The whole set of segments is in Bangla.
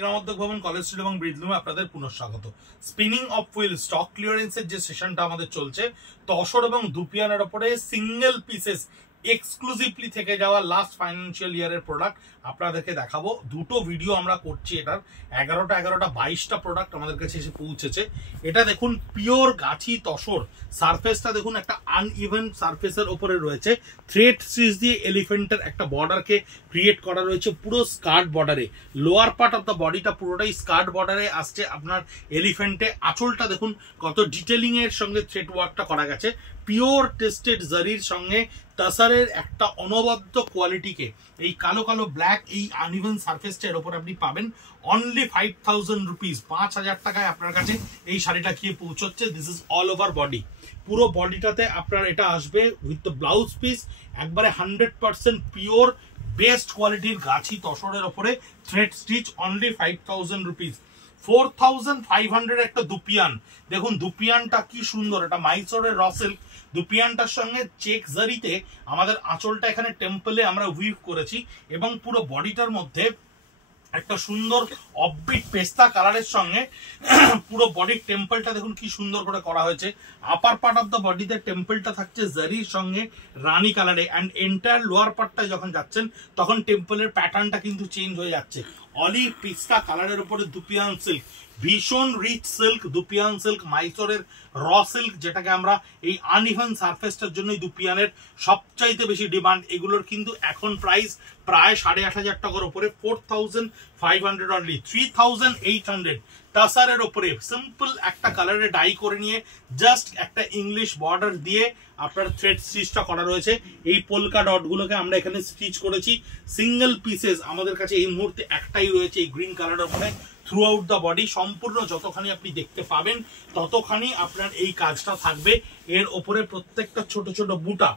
গ্রামোদ্যোগ ভবন কলেজ স্ট্রিট এবং ব্রিজলুমে আপনাদের পুনঃস্বাগত। স্পিনিং অফ হুইল স্টক ক্লিয়ারেন্সের যে সেশনটা আমাদের চলছে, তসর এবং দুপিয়ানের ওপরে সিঙ্গেল পিসেস এক্সক্লুসিভলি থেকে যাওয়া লাস্ট ফাইন্যান্সিয়াল ইয়ারের প্রোডাক্ট আপনাদেরকে দেখাবো। দুটো ভিডিও আমরা করছি, এটার 11টা 22টা প্রোডাক্ট আমাদের কাছে এসে পৌঁছেছে। এটা দেখুন পিওর গাছি তসর, সারফেসটা দেখুন একটা আনইভেন সারফেসের ওপরে রয়েছে। থ্রেড স্টিচ দিয়ে এলিফেন্টের একটা বর্ডারকে ক্রিয়েট করা রয়েছে পুরো স্কার্ট বর্ডারে। লোয়ার পার্ট অফ দ্য বডিটা পুরোটাই স্কার্ট বর্ডারে আসছে আপনার এলিফেন্টে। আঁচলটা দেখুন কত ডিটেলিং এর সঙ্গে থ্রেড ওয়ার্কটা করা গেছে। পিওর টেস্টেড জারির সঙ্গে তাসারের একটা অনবদ্য কোয়ালিটিকে এই কালো কালো ব্ল্যাক এই আনইভেন সারফেসটা এর ওপর আপনি পাবেন অনলি 5000 রুপিস। 5000 টাকায় আপনার কাছে এই শাড়িটা গিয়ে পৌঁছচ্ছে। This is all over body, পুরো বডিটাতে আপনার এটা আসবে উইথ দ্য ব্লাউজ পিস। একবারে 100% পিওর বেস্ট কোয়ালিটির গাছি তসরের ওপরে থ্রেড স্টিচ, অনলি 5000 রুপিস। 4500 একটা দুপিয়ান, দেখুন দুপিয়ানটা কি সুন্দর, এটা মাইসোরের র সিল্ক। দুপিয়ানটার সঙ্গে চেক জারিতে আমাদের আঁচলটা এখানে টেম্পলে আমরা উইভ করেছি এবং পুরো বডিটার মধ্যে একটা সুন্দর অফবিট পেস্তা কালারের সঙ্গে পুরো বডির টেম্পলটা দেখুন কি সুন্দর করে করা হয়েছে। আপার পার্ট অফ দ্য বডিতে টেম্পলটা থাকছে জারির সঙ্গে রানী কালারে, অ্যান্ড এন্টায়ার লোয়ার পার্টটায় যখন যাচ্ছেন তখন টেম্পলের প্যাটার্নটা কিন্তু চেঞ্জ হয়ে যাচ্ছে। অলিভ পিস্তা কালারের উপরে দুপিয়ান সিল্ক, ভীষণ রিচ সিল্ক, দুপিয়ান সিল্ক মাইসোরের র সিল্ক, যেটাকে আমরা এই আনইভেন সারফেসটার জন্যই দুপিয়ানের সবচাইতে বেশি ডিমান্ড। এগুলোর কিন্তু এখন প্রাইস প্রায় 8500 টাকার উপরে। 4500 অনলি, 3800 টাসারের উপরে সিম্পল একটা কালারে ডাই করে নিয়ে জাস্ট একটা ইংলিশ বর্ডার দিয়ে আপনার থ্রেড স্টিচটা করা রয়েছে। এই পোলকা ডট গুলোকে আমরা এখানে স্টিচ করেছি। সিঙ্গেল পিসেস আমাদের কাছে এই মুহূর্তে একটাই রয়েছে এই গ্রিন কালারের উপরে থ্রু আউট দ্য বডি। সম্পূর্ণ যতখানি আপনি দেখতে পাবেন ততখানি আপনার এই কাজটা থাকবে। এর ওপরে প্রত্যেকটা ছোট ছোট বুটা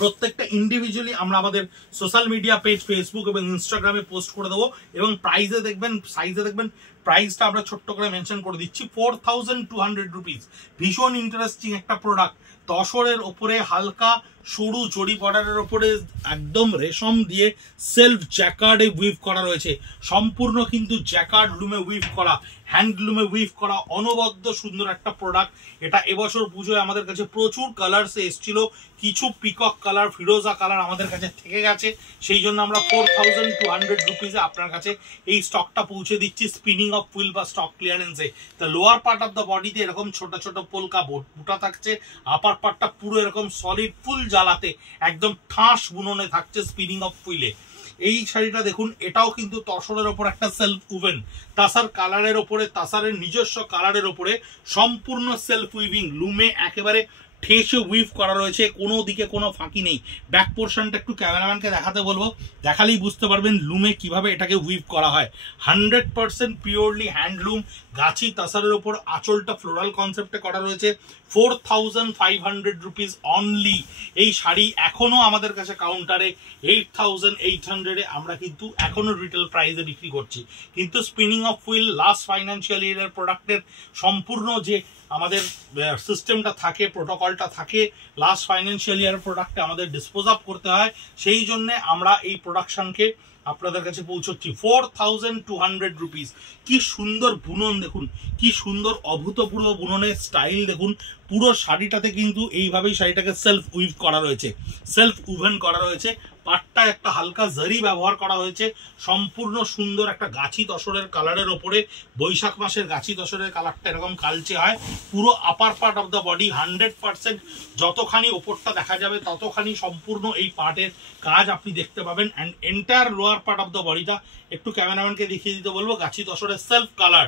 প্রত্যেকটা ইন্ডিভিজুয়ালি আমরা আমাদের সোশ্যাল মিডিয়া পেজ ফেসবুক এবং ইনস্টাগ্রামে পোস্ট করে দেবো। এবং প্রাইসে দেখবেন, সাইজে দেখবেন, প্রাইসটা আমরা ছোট্ট করে মেনশন করে দিচ্ছি 4200 রুপিস। ভীষণ ইন্টারেস্টিং একটা প্রোডাক্ট। তসরের ওপরে হালকা সরু জড়ি বর্ডারের ওপরে একদম রেশম দিয়ে সেলফ জ্যাকার্ডে উইভ করা রয়েছে। সম্পূর্ণ কিন্তু জ্যাকার্ড লুমে উইভ করা, হ্যান্ডলুমে উইভ করা, অনবদ্য সুন্দর একটা প্রোডাক্ট। এটা এবছর পুজোয় আমাদের কাছে প্রচুর কালারসে এসেছিল, কিছু পিকক কালার, ফিরোজা কালার আমাদের কাছে থেকে গেছে। সেই জন্য আমরা 4200 রুপিসে আপনার কাছে এই স্টকটা পৌঁছে দিচ্ছি স্পিনিং অফ হুইল বা স্টক ক্লিয়ারেন্সে। তা লোয়ার পার্ট অফ দ্য বডিতে এরকম ছোট ছোট পোলকা বুটা থাকছে, আপার পার্টটা পুরো এরকম সলিড ফুল জ্বালাতে একদম ঠাস বুননে থাকছে স্পিনিং অফ হুইলে। এই শাড়িটা দেখুন, এটাও কিন্তু তসরের ওপর একটা সেলফ উইভেন, তাসার কালারের ওপরে, তাসারের নিজস্ব কালারের ওপরে সম্পূর্ণ সেলফ উইভিং লুমে একেবারে ঠেসে উইভ করা রয়েছে, কোনো দিকে কোনো ফাঁকি নেই। ব্যাক পোর্শনটা একটু ক্যামেরাম্যানকে দেখাতে বলবো, দেখালেই বুঝতে পারবেন লুমে কিভাবে এটাকে উইভ করা হয়। 100% পিওরলি হ্যান্ডলুম গাছি তাসারের ওপর আঁচলটা ফ্লোরাল কনসেপ্টে করা রয়েছে। 4500 রুপিস অনলি। এই শাড়ি এখনো আমাদের কাছে কাউন্টারে 8800-এ আমরা কিন্তু এখনো রিটেল প্রাইসে বিক্রি করছি। কিন্তু spinning of wheel last financial ইয়ারের প্রোডাক্টের সম্পূর্ণ যে আমাদের সিস্টেমটা থাকে, প্রোটোকলটা থাকে, লাস্ট ফাইন্যান্সিয়াল ইয়ারের প্রোডাক্টে আমাদের ডিসপোজ আপ করতে হয়। সেই জন্য আমরা এই প্রোডাকশনকে আপনাদের কাছে পৌঁছচ্ছি 4200 রুপিস। কি সুন্দর বুনন দেখুন, কি সুন্দর অভূতপূর্ব বুননের স্টাইল দেখুন। পুরো শাড়িটাতে কিন্তু এইভাবেই শাড়িটাকে সেলফ উইভ করা রয়েছে, সেলফ উভেন করা রয়েছে। পাটটায় একটা হালকা জারি ব্যবহার করা হয়েছে। সম্পূর্ণ সুন্দর একটা গাছি তসরের কালারের ওপরে, বৈশাখ মাসের গাছি তসরের কালারটা এরকম কালচে হয়। পুরো আপার পার্ট অফ দ্য বডি 100% যতখানি ওপরটা দেখা যাবে ততখানি সম্পূর্ণ এই পার্টের কাজ আপনি দেখতে পাবেন। And entire lower part of the বডিটা একটু ক্যামেরাম্যানকে দেখিয়ে দিতে বলবো, গাছি তসরের সেলফ কালার,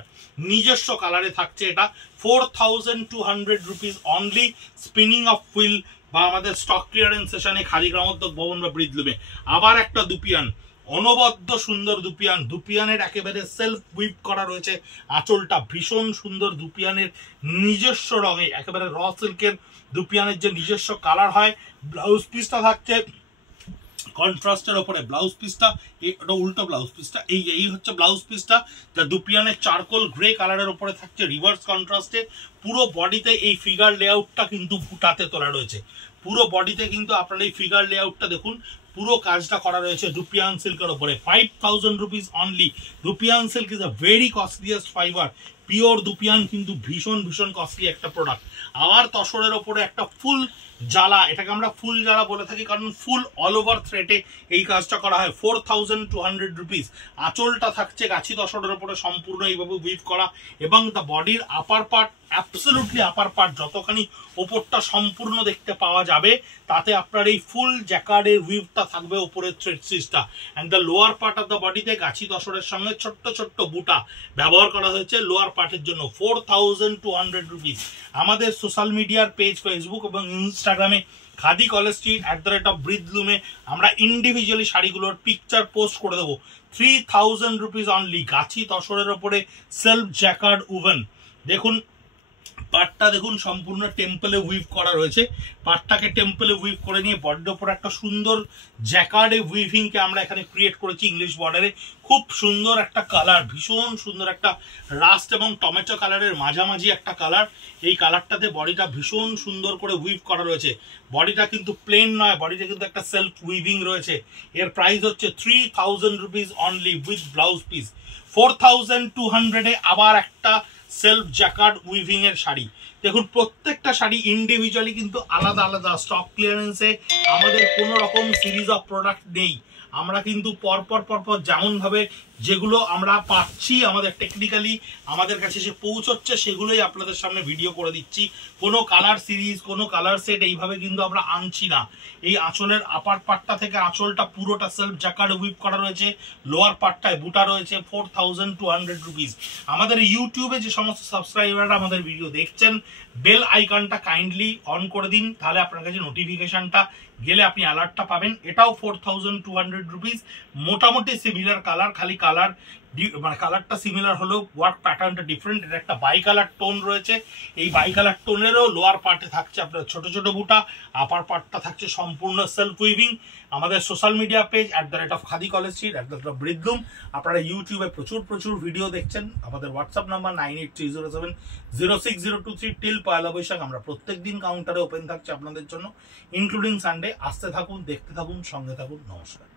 নিজস্ব কালারে থাকছে এটা। 4200 rupees only. Spinning of wheel বা আমাদের স্টক ক্লিয়ারেন্স সেশনে খাদি গ্রামোদ্যোগ ভবন বা ব্রিজলুমে আবার একটা দুপিয়ান, অনবদ্য সুন্দর দুপিয়ান। দুপিয়ানের একেবারে সেলফ উইভ করা রয়েছে আঁচলটা, ভীষণ সুন্দর দুপিয়ানের নিজস্ব রঙে, একেবারে র সিল্কের দুপিয়ানের যে নিজস্ব কালার হয়। ব্লাউজ পিসটা থাকছে কন্ট্রাস্টের ওপরে, ব্লাউজ পিসটা এটা উল্টো ব্লাউজ পিসটা, এই হচ্ছে ব্লাউজ পিসটা, যা দুপিয়ানের চারকোল গ্রে কালারের উপরে থাকছে রিভার্স কন্ট্রাস্টে। পুরো বডিতে এই ফিগার লেআউটটা কিন্তু বুটাতে তোলা রয়েছে। পুরো বডিতে কিন্তু আপনারা এই ফিগার লেআউটটা দেখুন, পুরো কাজটা করা রয়েছে রুপিয়ান সিল্কের উপরে। 5000 rupees only. Dupion silk is a very costliest fibre. Pure dupion কিন্তু ভীষণ ভীষণ কস্টলি একটা প্রোডাক্ট। আবার তসরের ওপরে একটা ফুল জ্বালা, এটাকে আমরা ফুল জ্বালা বলে থাকি কারণ ফুল অল ওভার থ্রেডে এই কাজটা করা হয়। 4200 রুপিস। আঁচলটা থাকছে গাছি তসরের ওপরে সম্পূর্ণ এইভাবে উইভ করা, এবং দ্য বডির আপার পার্ট, অ্যাবসলিউটলি আপার পার্ট যতখানি ওপরটা সম্পূর্ণ দেখতে পাওয়া যাবে, তাতে আপনার এই ফুল জ্যাকার্ডের উইভটা থাকবে উপরের থ্রেড সিস্টা। And the lower part of the বডিতে গাছি তসরের সঙ্গে ছোট্ট ছোট্ট বুটা ব্যবহার করা হয়েছে লোয়ার পার্টের জন্য। 4200 রুপিস। আমাদের সোশ্যাল মিডিয়ার পেজ ফেসবুক এবং ইনস্টাগ্রামে খাদি কলেজ স্ট্রিট @ব্রিদলুমে আমরা ইন্ডিভিজুয়ালি শাড়িগুলোর পিকচার পোস্ট করে দেবো। 3000 রুপিস অনলি। গাছি তসরের ওপরে সেলফ জ্যাকার্ড উভেন। দেখুন পাটটা দেখুন সম্পূর্ণ টেম্পলে উইভ করা রয়েছে। পাটটাকে টেম্পলে উইভ করে নিয়ে বডির ওপর একটা সুন্দর জ্যাকার্ডে উইভিংকে আমরা এখানে ক্রিয়েট করেছি ইংলিশ বর্ডারে। খুব সুন্দর একটা কালার, ভীষণ সুন্দর একটা রাস্ট এবং টমেটো কালারের মাঝামাঝি একটা কালার। এই কালারটাতে বডিটা ভীষণ সুন্দর করে উইভ করা রয়েছে। বডিটা কিন্তু প্লেন নয়, বডিটা কিন্তু একটা সেলফ উইভিং রয়েছে। এর প্রাইস হচ্ছে 3000 rupees only with blouse piece. 4200 আবার একটা সেলফ জ্যাকার্ড উইভিং এর শাড়ি। দেখুন প্রত্যেকটা শাড়ি ইন্ডিভিজুয়ালি কিন্তু আলাদা আলাদা। স্টক ক্লিয়ারেন্সে আমাদের কোনো রকম সিরিজ অফ প্রোডাক্ট নেই। আমরা কিন্তু পরপর যেমন ভাবে যেগুলো আমরা পাচ্ছি আমাদের টেকনিক্যালি আমাদের কাছে এসে পৌঁছচ্ছে সেগুলোই আপনাদের সামনে ভিডিও করে দিচ্ছি। কোনো কালার সিরিজ, কোনো কালার সেট এইভাবে কিন্তু আমরা আনছি না। এই আঁচলের আপার পার্টটা থেকে আঁচলটা পুরোটা সেলফ জ্যাকার্ড উইভ করা রয়েছে, লোয়ার পার্টটায় বুটা রয়েছে। 4200 রুপিস। আমাদের ইউটিউবে যে সমস্ত সাবস্ক্রাইবাররা আমাদের ভিডিও দেখছেন, বেল আইকনটা কাইন্ডলি অন করে দিন, তাহলে আপনার কাছে নোটিফিকেশনটা গেলে আপনি অ্যালার্টটা পাবেন। এটাও 4200 রুপিস। মোটামুটি সিমিলার কালার, খালি কালার মানে কালারটা সিমিলার হলেও ওয়ার্ক প্যাটার্নটা ডিফারেন্ট। এটা একটা বাই কালার টোন রয়েছে। এই বাই কালার টোনেরও লোয়ার পার্টে থাকছে আপনার ছোট ছোট বুটা, আপার পার্টটা থাকছে সম্পূর্ণ সেলফ উইভিং। আমাদের social media page @Khadi college street @ব্রিদলুম। আপনারা ইউটিউবে প্রচুর ভিডিও দেখছেন। আমাদের WhatsApp number 9830706023 till Poila Boishakh. আমরা প্রত্যেক দিন কাউন্টারে ওপেন থাকছে আপনাদের জন্য, ইনক্লুডিং সানডে। আসতে থাকুন, দেখতে থাকুন, সঙ্গে থাকুন। নমস্কার।